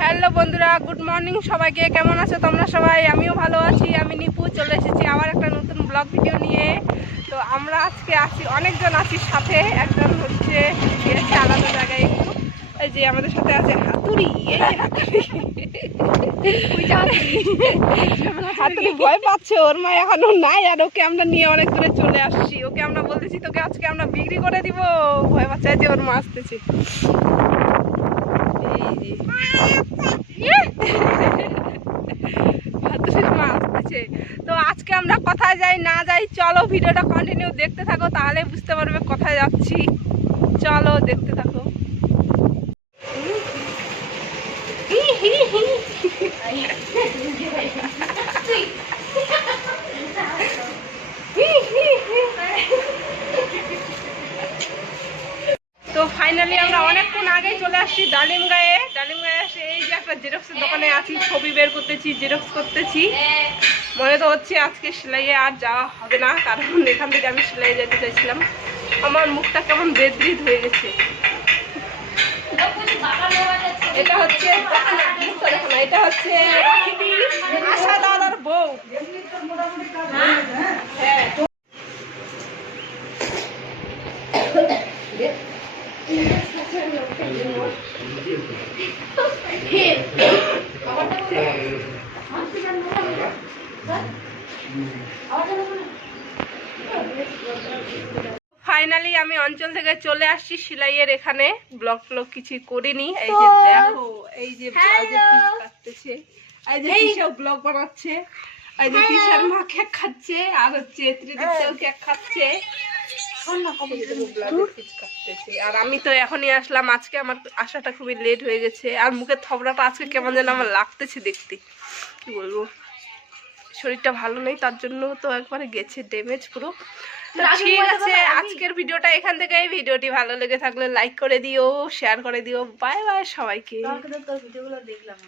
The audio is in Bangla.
হ্যালো বন্ধুরা, গুড মর্নিং সবাইকে। কেমন আছো তোমরা সবাই? আমিও ভালো আছি। আমি নিপু চলে এসেছি আবার একটা নতুন ব্লগ ভিডিও নিয়ে। তো আমরা আজকে আছি, অনেকজন আছি সাথে। একজন হচ্ছে গিয়েছে আলাদা জায়গায় একটু। এই যে আমাদের সাথে আছে হাতুড়ি। এই যে হাতুড়ি ভয় পাচ্ছে, ওর মা এখনো নাই, আর ওকে আমরা নিয়ে অনেক দূরে চলে আসছি। ওকে আমরা বলতেছি তোকে আজকে আমরা বিক্রি করে দিব, ভয় পাচ্ছে যে ওর মা আসতেছে। তো আজকে আমরা কোথায় যাই না যাই, চলো ভিডিওটা কন্টিনিউ দেখতে থাকো, তাহলে বুঝতে পারবে কোথায় যাচ্ছি। চলো দেখতে থাকো। তো ফাইনালি আমরা অনেকক্ষণ আগেই চলে আসছি ডালিমগাঁয়ে এসে এই যে একটা জেরক্সের দোকানে আছি, ছবি বের করতেছি, জেরক্স করতেছি। মনে তো হচ্ছে আজকে সেলাইয়ে আর যাওয়া হবে না, কারণ এখান থেকে আমি সেলাই যেতে চাইছিলাম। আমার মুখটা কেমন বেদরিদ হয়ে গেছে। এটা হচ্ছে এটা হচ্ছে আশা দাদার বউ। হ্যাঁ ফাইনালি আমি অঞ্চল থেকে চলে আসছি সেলাইয়ের এখানে। ব্লগ কিছু করিনি। এই যে দেখো, এই যে ব্লাউজের পিস কাটতেছে, এই যে পিসেও ব্লগ বানাচ্ছে, এই যে পিসার মা কেক খাচ্ছে, আর হচ্ছে ত্রিদীপ্তও কেক খাচ্ছে। আর আমি তো এখনই আসলাম, আজকে আমার আসাটা খুবই লেট হয়ে গেছে। আর মুখের থবড়াটা আজকে কেমন যেন আমার লাগতেছে দেখতে, কি বলবো, শরীরটা ভালো নেই, তার জন্য তো একবারে গেছে ড্যামেজ পুরো। তো ঠিক আছে, আজকের ভিডিওটা এখান থেকে। ভিডিওটি ভালো লেগে থাকলে লাইক করে দিও, শেয়ার করে দিও। বাই বাই সবাইকে। ভিডিওগুলো দেখলাম।